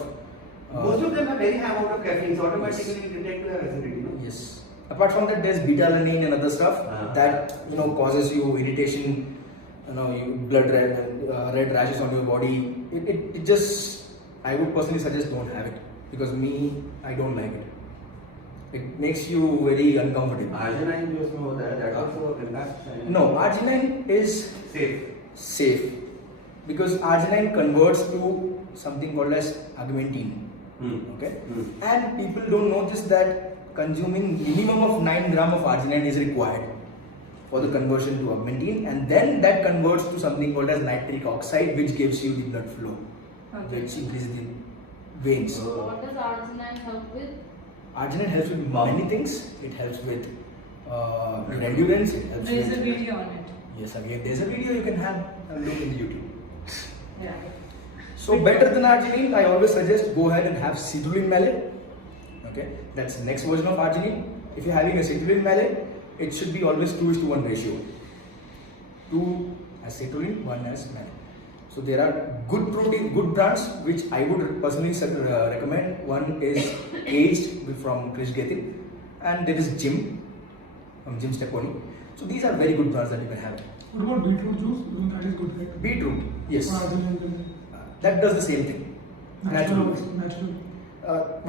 Most of them have very high amount of caffeine, so automatically detect the acidity. No? yes. Apart from that, there's beta-alanine and other stuff that causes you irritation, blood red rashes on your body. It just, I would personally suggest don't have it, because I don't like it. It makes you very uncomfortable. Arginine जो उसमें होता है, that also impacts. No, arginine is safe because arginine converts to something called as augmentin. Okay, and people don't notice that consuming minimum of 9 gram of arginine is required for the conversion to augmentin, and then that converts to something called as nitric oxide, which gives you the blood flow, Okay. which increases the veins. What does arginine help with? Arginine helps with many things. It helps with your endurance. It helps There is a with video on it. yes, again there's a video you can have a look in the YouTube. Yeah. So better than arginine, I always suggest go ahead and have citrulline malate. Okay, that's the next version of arginine. If you're having a citrulline malate, it should be always 2:1 ratio. 2 as citrulline, 1 as malate. So there are good brands which I would personally recommend. One is Aged from Chris Gethin, and there is Jim from Jim Stepponi. So these are very good brands that you can have. What about beetroot juice? Even that is good, right? Beetroot, yes, For arginine. that does the same thing. Natural. Naturally.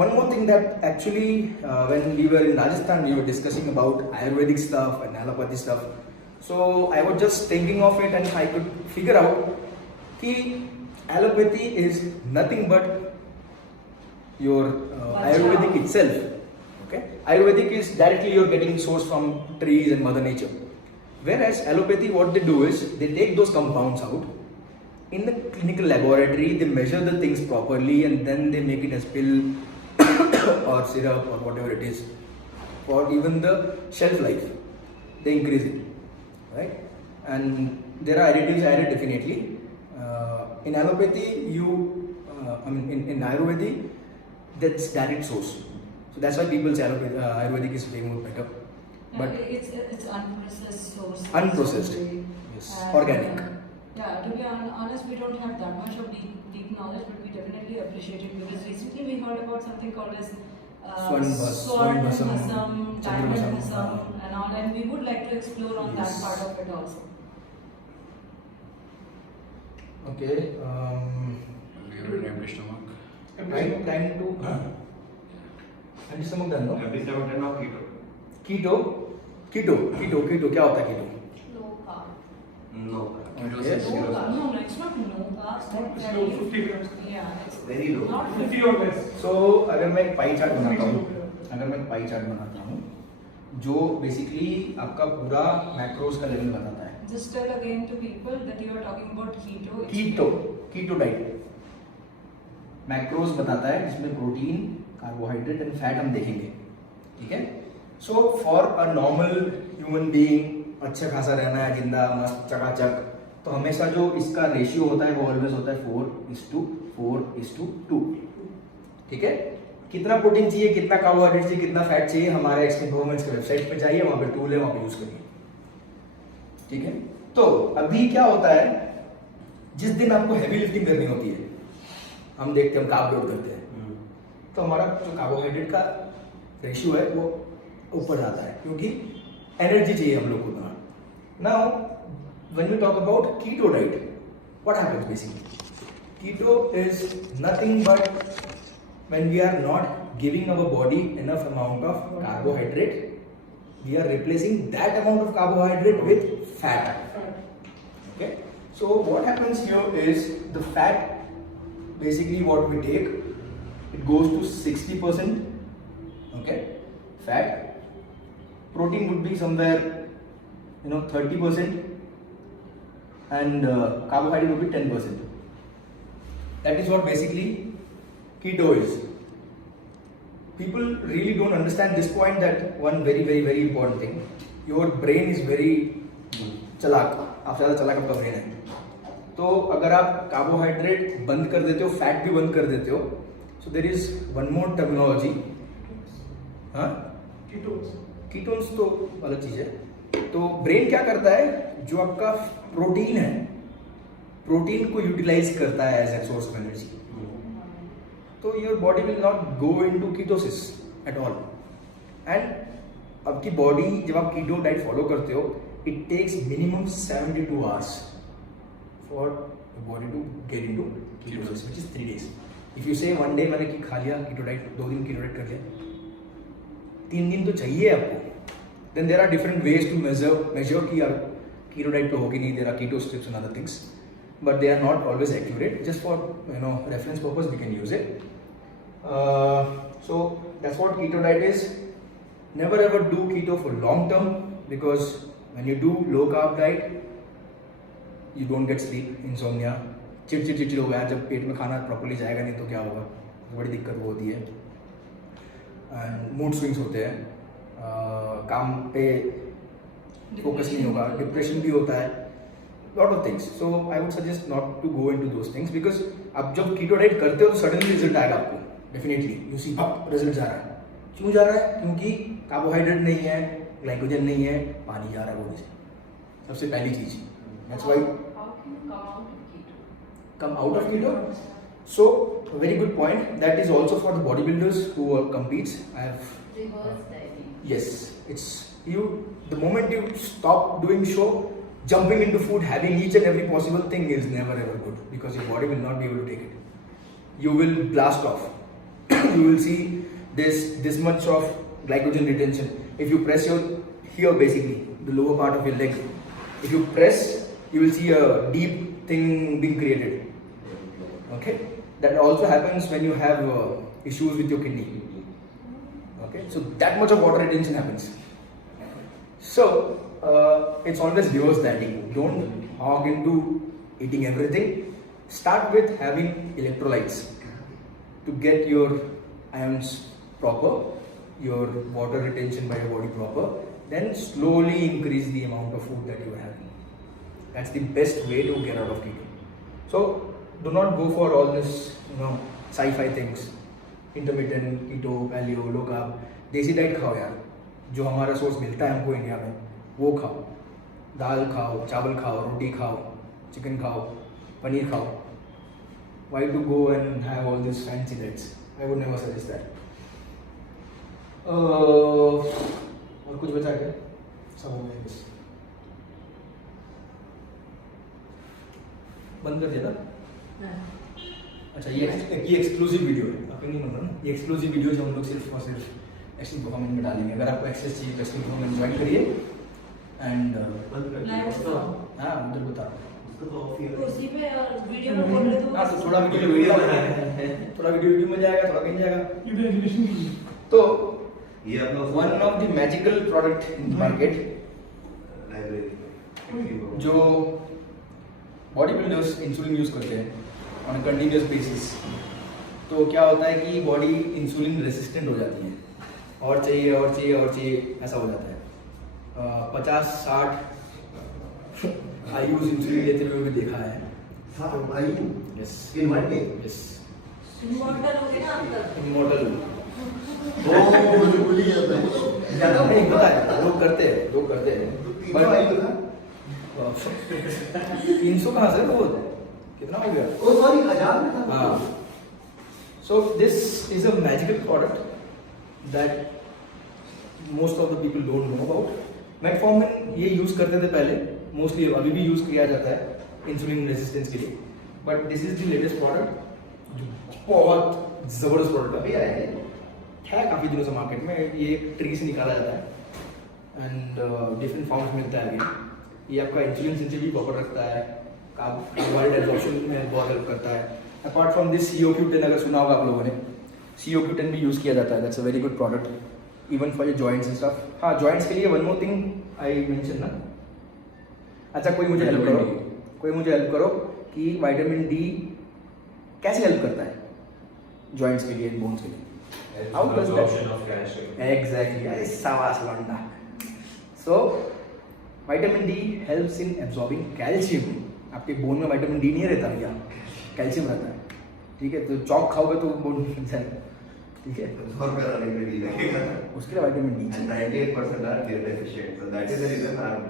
One more thing that actually, when we were in Rajasthan, we were discussing about Ayurvedic stuff and allopathy stuff. So I was just thinking of it, and I could figure out that allopathy is nothing but your Ayurvedic itself. Okay, Ayurvedic is directly you're getting source from trees and Mother Nature. Whereas allopathy, what they do is they take those compounds out in the clinical laboratory, they measure the things properly, and then they make it as pill or syrup or whatever it is. For even the shelf life, they increase it, right? And there are additives added definitely. In allopathy, in Ayurvedic, that's direct source. So that's why people say Ayurvedic is way more better. But it's unprocessed source. Unprocessed. Yes. Organic. Yeah, to be honest, we don't have that much of deep knowledge, but we definitely appreciate it because recently we heard about something called as Swarnabhasam, Diamondbhasam, and all, and we would like to explore on that part of it also. Okay. We have an empty stomach. Time to empty stomach done, no? Every 7 10 of keto. Keto क्या होता है keto? Low carb. No. Keto Okay. is No, no, it's not no carbs. It's low, 50 grams. Yeah, it's Very low. not 50 or less. So अगर मैं एक pie chart बनाता हूँ, जो basically आपका पूरा मैक्रोज का लेवल बताता है. Just tell again to people that you are talking about keto. Keto diet macros बताता है जिसमें प्रोटीन, कार्बोहाइड्रेट एंड फैट हम देखेंगे. ठीक है. So for a normal human being अच्छा खासा रहना है, जिंदा मस्त चकाचक, तो हमेशा जो इसका रेशियो होता है वो ऑलवेज होता है 4:4:2. ठीक है. कितना प्रोटीन चाहिए, कितना कार्बोहाइड्रेट चाहिए, कितना फैट चाहिए, हमारे एक्सट्रीम परफॉर्मेंस के वेबसाइट पे जाइए, वहां पे टूल है, वहां पे यूज करिए. ठीक है. तो अभी क्या होता है, जिस दिन आपको हैवी लिफ्टिंग करनी होती है, हम देखते हैं हम कार्ब लोड करते हैं, तो हमारा जो कार्बोहाइड्रेट का रेशियो है वो ऊपर जाता है क्योंकि एनर्जी चाहिए हम लोग को उतना. Now when we talk about keto diet, what happens basically? Keto is nothing but when we are not giving our body enough amount of carbohydrate, we are replacing that amount of carbohydrate with fat. Okay, so what happens here is the fat, basically what we take, it goes to 60%. Okay, fat. Protein would be somewhere 30%, and carbohydrate would be 10%. That is what basically keto is. People really don't understand this point, that one very important thing. Your brain is very चालाक, आप ज़्यादा चालाक आपका brain है. तो अगर आप carbohydrate बंद कर देते हो, फैट भी बंद कर देते हो, so there is one more terminology. हाँ? कीटोन्स तो अलग चीज है. तो ब्रेन क्या करता है, जो आपका प्रोटीन है, प्रोटीन को यूटिलाइज करता है as a source of energy. तो your body will not go into ketosis at all. And आपकी बॉडी जब आप कीटो डाइट फॉलो करते हो, it takes minimum 72 hours for body to get into ketosis, which is 3 days. If you say one day मैंने खा लिया keto diet, 2 दिन keto diet कर लिया, 3 दिन तो चाहिए आपको. Then there are different ways to measure कि यार कीटो डाइट पे होगी नहीं. There are keto strips and other things, but they are not always accurate. Just for reference purpose we can use it. So that's what keto diet is. Never ever do keto for long term, because when you do low carb diet you don't get sleep, insomnia, चिड़चिड़ होगा यार, जब पेट में खाना properly जाएगा नहीं तो क्या होगा, बड़ी दिक्कत वो होती है. एंड मूड स्विंग्स होते हैं, काम पे फोकस नहीं होगा, डिप्रेशन भी होता है, lot of things. So I would suggest not to go into those things, because अब जब कीटो डाइट करते हो तो सडनली रिजल्ट आएगा आपको. डेफिनेटली यू सी रिजल्ट जा रहा है. क्यों जा रहा है? क्योंकि कार्बोहाइड्रेट नहीं है, ग्लाइकोजन नहीं है, पानी जा रहा है बॉडी से. सबसे पहली चीज. That's why How can you come out of keto. So very good point. That is also for the bodybuilders who competes. I have reverse dieting? yes. It's you. The moment you stop doing show, jumping into food, having each and every possible thing is never ever good, because your body will not be able to take it. You will blast off. You will see this much of glycogen retention. If you press here basically the lower part of your leg, if you press, you will see a deep thing being created. Okay, that also happens when you have issues with your kidney. Okay, so that much of water retention happens. So it's always reverse that. Don't hog into eating everything. Start with having electrolytes to get your ions proper, your water retention by your body proper. Then slowly increase the amount of food that you are having. That's the best way to get out of keto. So do not go for all this, sci-fi things. Intermittent, keto, paleo, low carb. देसी diet खाओ यार, जो हमारा source मिलता है हमको India में वो खाओ. दाल खाओ, चावल खाओ, रोटी खाओ, चिकन खाओ, पनीर खाओ. Why to go and have all these fancy diets? I would never suggest that. और कुछ बचा क्या? सब हो गया बस. बंद कर दिया ना? अच्छा, ये एक्सक्लूसिव वीडियो है, आपको नहीं बन रहा ना? ये एक्सक्लूसिव वीडियो जो हम लोग सिर्फ और सिर्फ एक्सट्रीम परफॉर्मेंस में डालेंगे. अगर आपको एक्सेस चाहिए तो एक्सट्रीम परफॉर्मेंस ज्वाइन करिए एंड हाँ उधर बता उसी पे वीडियो में बोल रहे तो हाँ, तो थोड़ा वीडियो थोड़ा वीडियो में जाएगा, थोड़ा कहीं जाएगा. ये तो एजुकेशन की है. तो ये अपना one of the magical product in market library जो बॉडी बिल्डर्स इंसुलिन यूज करते हैं ऑन अ कंटिन्यूस बेसिस. तो क्या होता है कि बॉडी इंसुलिन रेसिस्टेंट हो जाती है, और चाहिए और चाहिए और चाहिए, ऐसा हो जाता है. 50-60 आयुष इंसुलिन लेते हुए भी देखा है. Yes, in one day. Yes, immortal हो गए ना अंदर. इमॉर्टल. ओ मुझे भूल ही गया था. ज्यादा नहीं पता है, लोग करते हैं पर भाई तो था. 300 कहाँ से, वो कितना हो गया? ओ सॉरी, 1000 में था. हाँ. So this is a magical product that most of the people don't know about. Metformin ये यूज करते थे पहले, मोस्टली अभी भी यूज किया जाता है इंसुलिन रेजिस्टेंस के लिए. But this is the latest product जो बहुत जबरदस्त प्रोडक्ट अभी आया है काफी दिनों से मार्केट में. ये ट्री से निकाला जाता है एंड डिफरेंट फॉर्म्स मिलता है अभी. ये आपका इंसुलिन सेंसिटिविटी प्रॉपर रखता है, कार्बोहाइड्रेट एब्जॉर्प्शन में बहुत हेल्प करता है. अपार्ट फ्रॉम दिस CO-Q10 अगर सुना होगा आप लोगों ने, CO-Q10 भी यूज किया जाता है. That's a very good product even for your joints and stuff. हाँ, जॉइंट्स के लिए one more thing I mention ना. अच्छा, कोई मुझे हेल्प करो कि विटामिन डी कैसे हेल्प करता है जॉइंट्स के लिए, बोन्स के लिए. How does that? Absorption of calcium. Exactly. शाबाश लौंडा. So vitamin D helps in absorbing calcium. आपके बोन में विटामिन डी नहीं रहता भैया, कैल्शियम रहता है. ठीक है, तो चौक खाओगे तो बोन बन जाएगा. ठीक है, उसके लिए vitamin D. 98% are deficient, so that is the reason I'm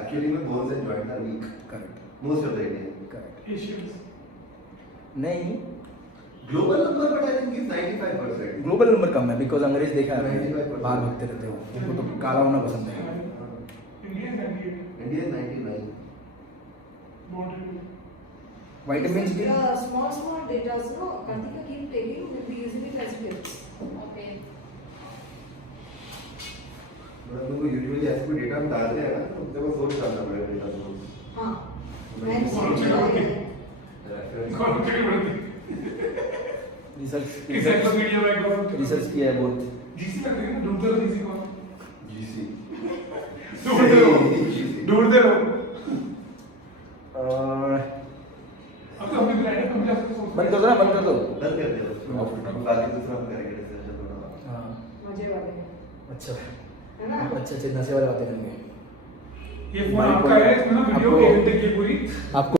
actually my bones and joints are weak. Correct, Most of the Indians. Correct. Asians. नहीं, Global number, but I think it's 95%. Global number कम है because अंग्रेज देखा है 95% बाहर भगते रहते हो, उनको तो काला होना पसंद है. India 98. India is 99. Bond. Vitamin D. Small data, no, Kartika keep taking, we'll be using it as tips. Okay. But हम लोग को usually ऐसे कोई data हम डालते हैं ना, तो उससे वो सोच करना पड़ेगा data को. हाँ. मैं And कौन सी बात है? Reference. कौन सी बात है? Encyclopedia में कौन? रिसर्च किया है बहुत. GC तक नहीं, ढूंढते रहो GC कौन? GC. ढूंढते रहो. अह, अब तो हमें ब्रांड कम जा सकते बंद कर दो ना, बंद कर दो. बंद कर दिया उसको. बाकी दूसरा हम करेंगे discussion थोड़ा. हाँ, मजे वाले. अच्छा है ना? अच्छे अच्छे नशे वाले बातें करेंगे. ये फोन आपका है, इसमें ना वीडियो आपको- देखिए पूरी. आपको